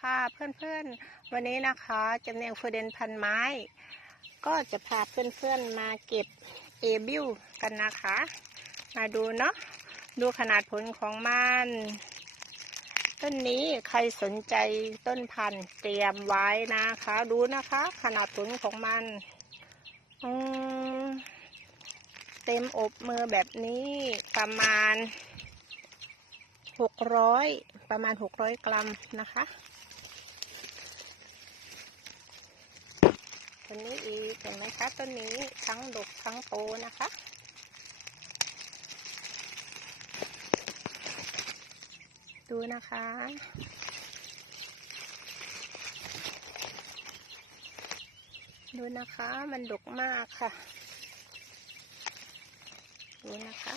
ค่ะเพื่อนๆ วันนี้นะคะจำเนียงเฟอร์เดนพันไม้ ก็จะพาเพื่อนๆมาเก็บเอบิวกันนะคะ มาดูเนาะดูขนาดผลของมัน ต้นนี้ใครสนใจต้นพันธุ์เตรียมไว้นะคะ ดูนะคะ ขนาดผลของมันเต็มอบมือแบบนี้ประมาณหกร้อยประมาณหกร้อยกรัมนะคะ นนี้อีกเห็นไหมคะต้นนี้ทั้งดกทั้งโตนะคะ ดูนะคะดูนะคะมันดกมากค่ะ ดูนะคะ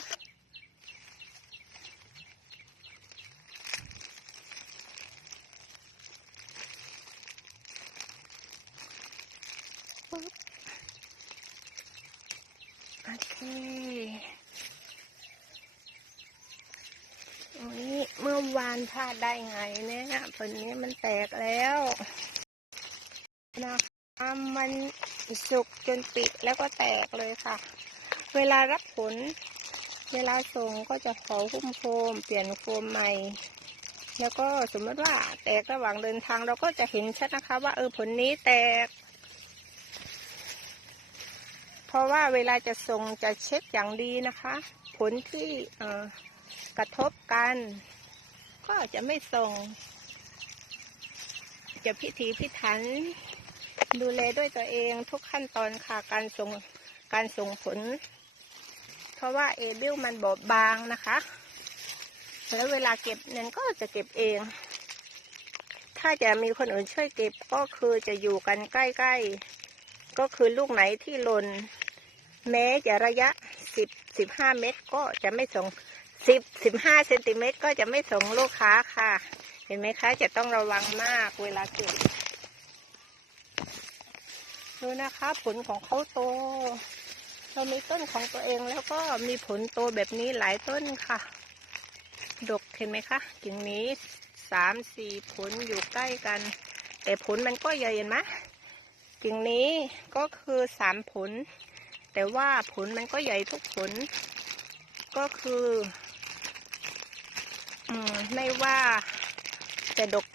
ปึ๊บโอเคโอ้ยเมื่อวานพลาดได้ไงเนี่ยผลนี้มันแตกแล้วนะคะมันสุกจนปิดแล้วก็แตกเลยค่ะ เวลารับผล เวลาส่งก็จะขอหุ้มโฟมเปลี่ยนโฟมใหม่ แล้วก็สมมติว่าแตกระหว่างเดินทางเราก็จะเห็นชัดนะคะว่าเออผลนี้แตก ราะว่าเวลาจะส่งจะเช็คอย่างดีนะคะ ผลที่กระทบกัน ก็จะไม่ส่ง จะพิถีพิถัน ดูแลด้วยตัวเองทุกขั้นตอนค่ะการส่งการส่งผล เพราะว่าเอบิลมันบอบบางนะคะ แล้วเวลาเก็บนั้นก็จะเก็บเอง ถ้าจะมีคนอื่นช่วยเก็บก็คือจะอยู่กันใกล้ ๆ ก็คือลูกไหนที่หล่น แม้จะระยะสิบสิบห้าเมตรก็จะไม่ส่งสิบสิบห้าเซนติเมตรก็จะไม่ส่งลูกค้าค่ะ เห็นไหมคะ จะต้องระวังมากเวลาเก็บดูนะคะ ผลของเขาโต เรามีต้นของตัวเองแล้วก็มีผลโตแบบนี้หลายต้นค่ะ ดกเห็นไหมคะกิ่งนี้สามสี่ผลอยู่ใกล้กัน แต่ผลมันก็ใหญ่เห็นไหมกิ่งนี้ก็คือสามผล แต่ว่าผลมันก็ใหญ่ทุกผล ก็คือ อืม ไม่ว่าจะดก